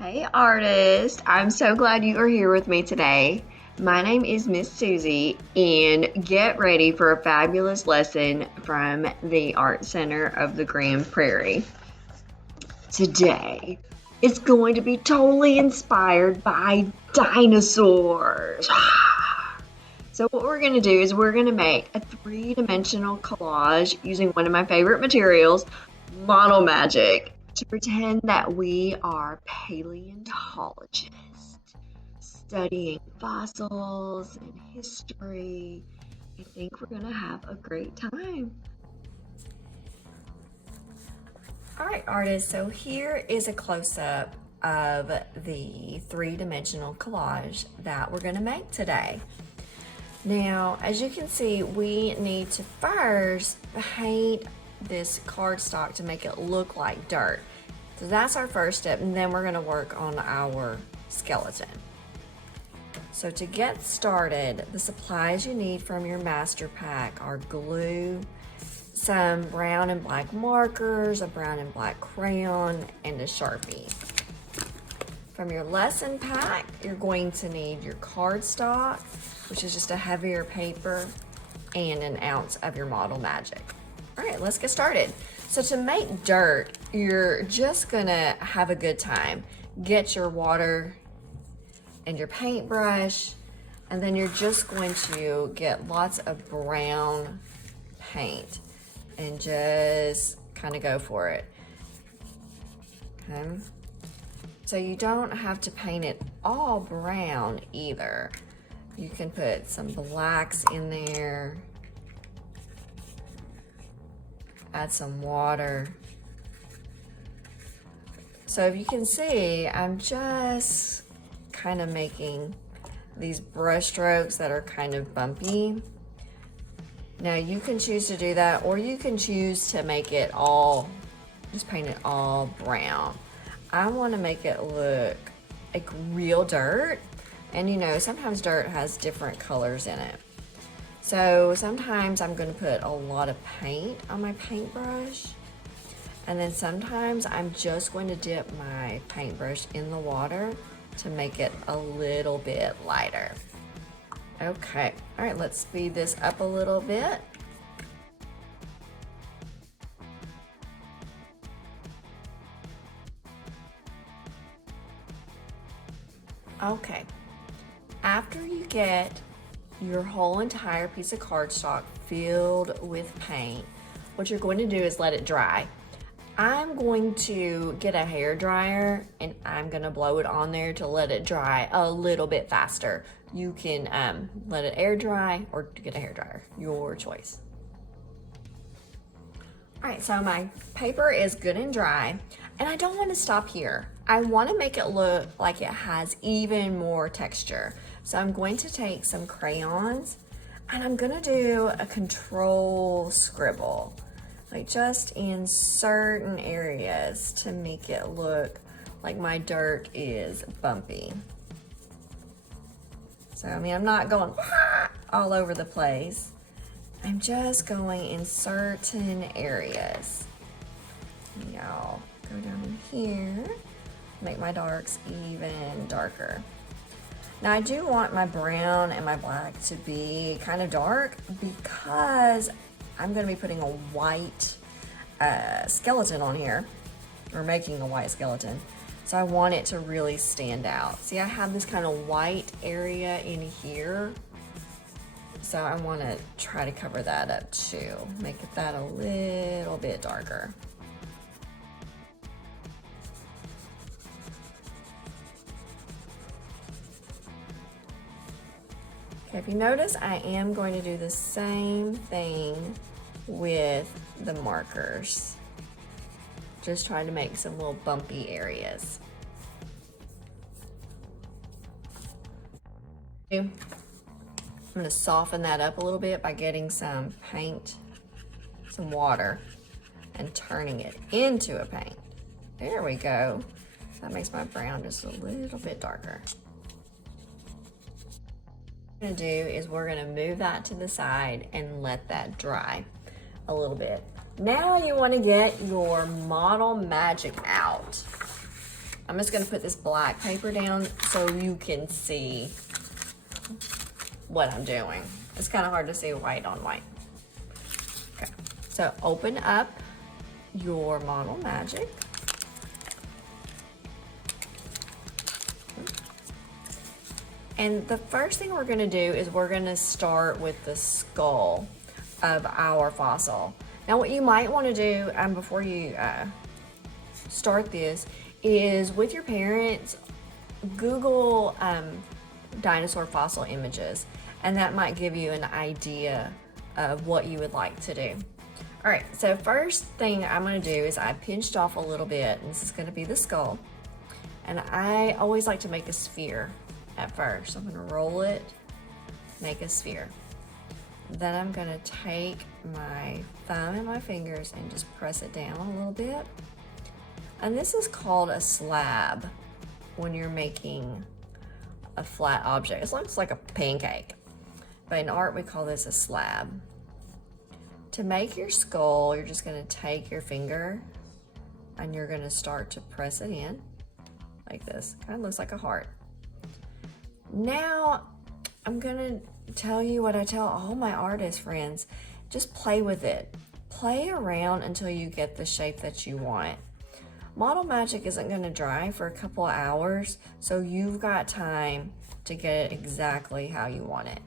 Hey artist, I'm so glad you are here with me today. My name is Miss Susie, and get ready for a fabulous lesson from the Art Center of the Grand Prairie. Today, it's going to be totally inspired by dinosaurs. So what we're going to do is we're going to make a three-dimensional collage using one of my favorite materials, model magic, to pretend that we are paleontologists studying fossils and history. I think we're going to have a great time. All right, artists, so here is a close-up of the three-dimensional collage that we're gonna make today. Now, as you can see, we need to first paint this cardstock to make it look like dirt. So that's our first step, and then we're gonna work on our skeleton. So to get started, the supplies you need from your master pack are glue, some brown and black markers, a brown and black crayon, and a Sharpie. From your lesson pack, you're going to need your cardstock, which is just a heavier paper, and an ounce of your model magic. All right, let's get started. So to make dirt, you're just gonna have a good time. Get your water and your paintbrush, and then you're just going to get lots of brown paint and just kind of go for it. Okay. So you don't have to paint it all brown either. You can put some blacks in there, add some water. So if you can see, I'm just kind of making these brush strokes that are kind of bumpy. Now you can choose to do that, or you can choose to make it all, just paint it all brown. I want to make it look like real dirt, and you know, sometimes dirt has different colors in it. So sometimes I'm going to put a lot of paint on my paintbrush, and then sometimes I'm just going to dip my paintbrush in the water to make it a little bit lighter. Okay, all right, let's speed this up a little bit. Okay, after you get your whole entire piece of cardstock filled with paint, what you're going to do is let it dry. I'm going to get a hair dryer and I'm gonna blow it on there to let it dry a little bit faster. You can let it air dry or get a hair dryer, your choice. All right, so my paper is good and dry, and I don't want to stop here. I want to make it look like it has even more texture. So I'm going to take some crayons and I'm gonna do a control scribble, like just in certain areas to make it look like my dirt is bumpy. So, I mean, I'm not going all over the place. I'm just going in certain areas. Maybe I'll go down in here, make my darks even darker. Now I do want my brown and my black to be kind of dark because I'm gonna be putting a white skeleton on here, or making a white skeleton. So I want it to really stand out. See, I have this kind of white area in here. So I want to try to cover that up too. Make that a little bit darker. Okay, if you notice, I am going to do the same thing with the markers. Just trying to make some little bumpy areas. I'm going to soften that up a little bit by getting some paint, some water, and turning it into a paint. There we go. That makes my brown just a little bit darker. What we're going to do is we're going to move that to the side and let that dry a little bit. Now you want to get your model magic out. I'm just gonna put this black paper down so you can see what I'm doing. It's kind of hard to see white on white. Okay, so open up your Model Magic. And the first thing we're gonna do is we're gonna start with the skull of our fossil. Now what you might wanna do before you start this is with your parents, Google dinosaur fossil images, and that might give you an idea of what you would like to do. All right, so first thing I'm gonna do is I pinched off a little bit, and this is gonna be the skull. And I always like to make a sphere at first. I'm gonna roll it, make a sphere. Then I'm gonna take my thumb and my fingers and just press it down a little bit. And this is called a slab when you're making a flat object. It looks like a pancake, but in art we call this a slab. To make your skull, you're just gonna take your finger and you're gonna start to press it in like this. Kind of looks like a heart. Now, I'm gonna tell you what I tell all my artist friends. Just play with it. Play around until you get the shape that you want. Model Magic isn't gonna dry for a couple of hours, so you've got time to get it exactly how you want it.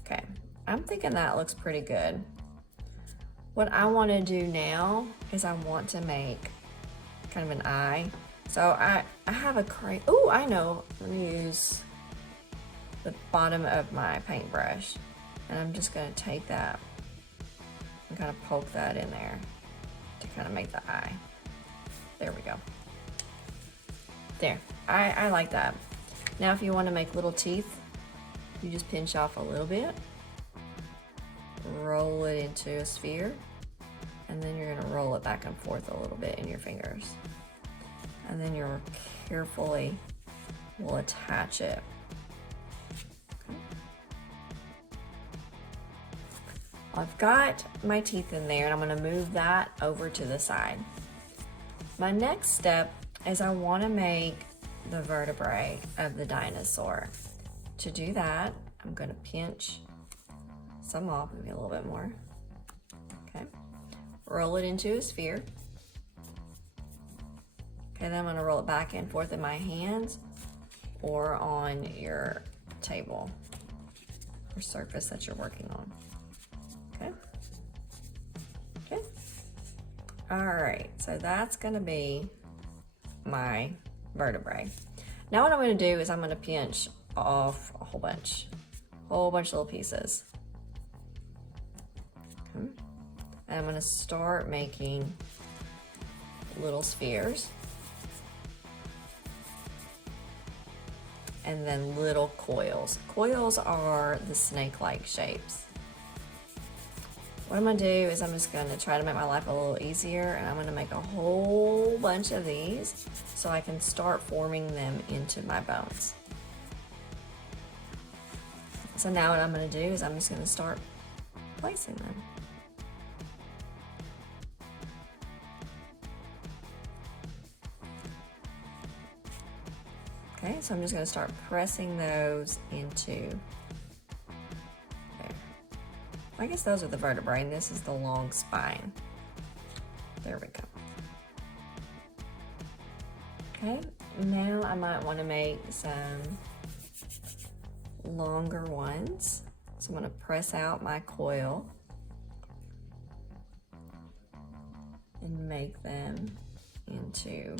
Okay, I'm thinking that looks pretty good. What I wanna do now is I want to make kind of an eye. So I have a crane. Oh, I know. Let me use the bottom of my paintbrush, and I'm just gonna take that and kind of poke that in there to kind of make the eye. There we go. There, I like that. Now if you want to make little teeth, you just pinch off a little bit, roll it into a sphere, and then you're gonna roll it back and forth a little bit in your fingers. And then you're carefully will attach it. Okay. I've got my teeth in there, and I'm gonna move that over to the side. My next step is I wanna make the vertebrae of the dinosaur. To do that, I'm gonna pinch some off, maybe a little bit more. Okay, roll it into a sphere. Okay, then I'm gonna roll it back and forth in my hands or on your table or surface that you're working on. Okay. Okay. All right, so that's gonna be my vertebrae. Now what I'm gonna do is I'm gonna pinch off a whole bunch of little pieces. Okay. And I'm gonna start making little spheres. And then little coils. Coils are the snake-like shapes. What I'm gonna do is I'm just gonna try to make my life a little easier, and I'm gonna make a whole bunch of these so I can start forming them into my bones. So now what I'm gonna do is I'm just gonna start placing them. Okay, so I'm just gonna start pressing those into there. I guess those are the vertebrae, and this is the long spine. There we go. Okay, now I might wanna make some longer ones. So I'm gonna press out my coil and make them into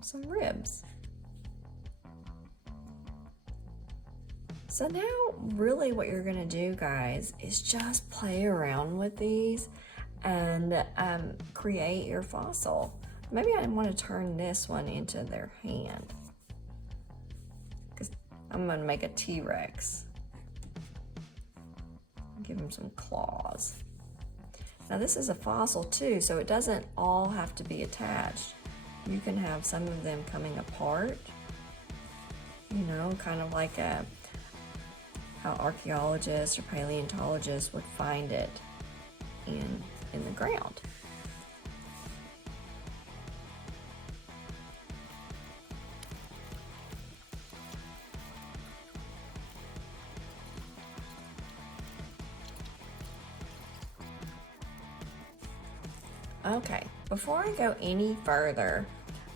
some ribs. So now really what you're gonna do, guys, is just play around with these and create your fossil. Maybe I want to turn this one into their hand, because I'm gonna make a T-Rex. Give him some claws. Now this is a fossil too, so it doesn't all have to be attached. You can have some of them coming apart, you know, kind of like how archaeologists or paleontologists would find it in the ground. Okay, before I go any further,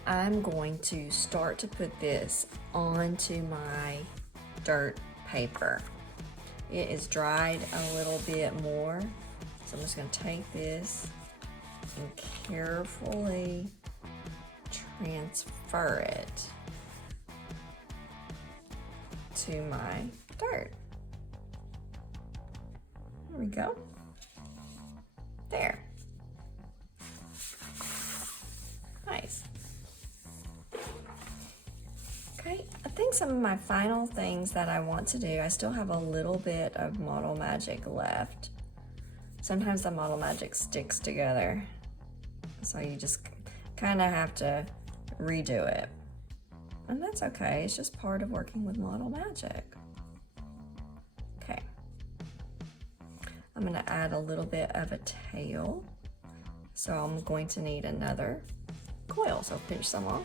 I'm going to start to put this onto my dirt paper. It is dried a little bit more, so I'm just going to take this and carefully transfer it to my dirt. There we go. There. Nice. Okay, I think some of my final things that I want to do, I still have a little bit of Model Magic left. Sometimes the Model Magic sticks together, so you just kind of have to redo it. And that's okay, it's just part of working with Model Magic. Okay. I'm gonna add a little bit of a tail. So I'm going to need another coil, so pinch some off.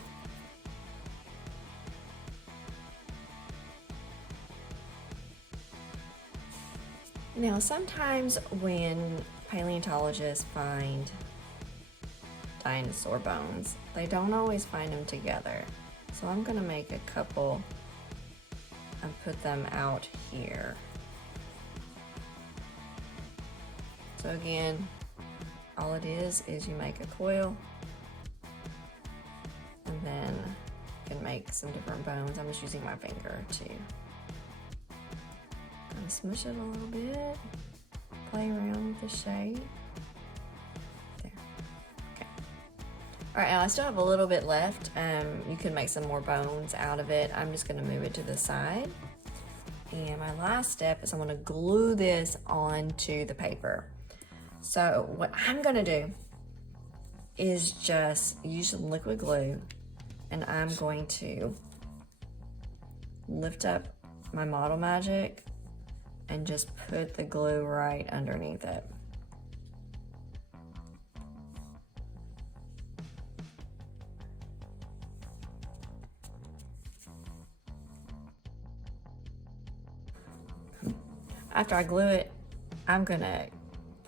Now, sometimes when paleontologists find dinosaur bones, they don't always find them together. So I'm gonna make a couple and put them out here. So again, all it is you make a coil and then you can make some different bones. I'm just using my finger to kind of smush it a little bit, play around with the shape. There, okay. All right, now I still have a little bit left. You can make some more bones out of it. I'm just gonna move it to the side. And my last step is I'm gonna glue this onto the paper. So what I'm gonna do is just use some liquid glue, and I'm going to lift up my Model Magic and just put the glue right underneath it. After I glue it, I'm gonna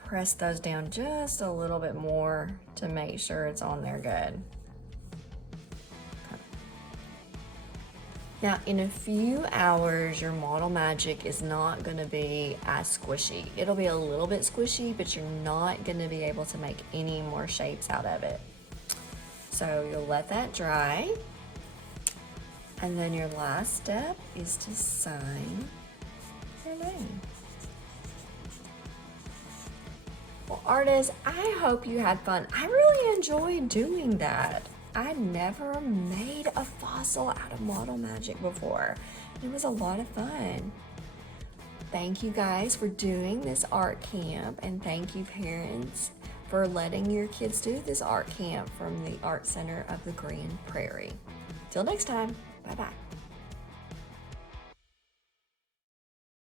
press those down just a little bit more to make sure it's on there good. Okay. Now, in a few hours, your Model Magic is not gonna be as squishy. It'll be a little bit squishy, but you're not gonna be able to make any more shapes out of it. So you'll let that dry. And then your last step is to sign your name. Well, artists, I hope you had fun. I really enjoyed doing that. I never made a fossil out of Model Magic before. It was a lot of fun. Thank you guys for doing this art camp, and thank you parents for letting your kids do this art camp from the Art Center of the Grand Prairie. Till next time, bye-bye.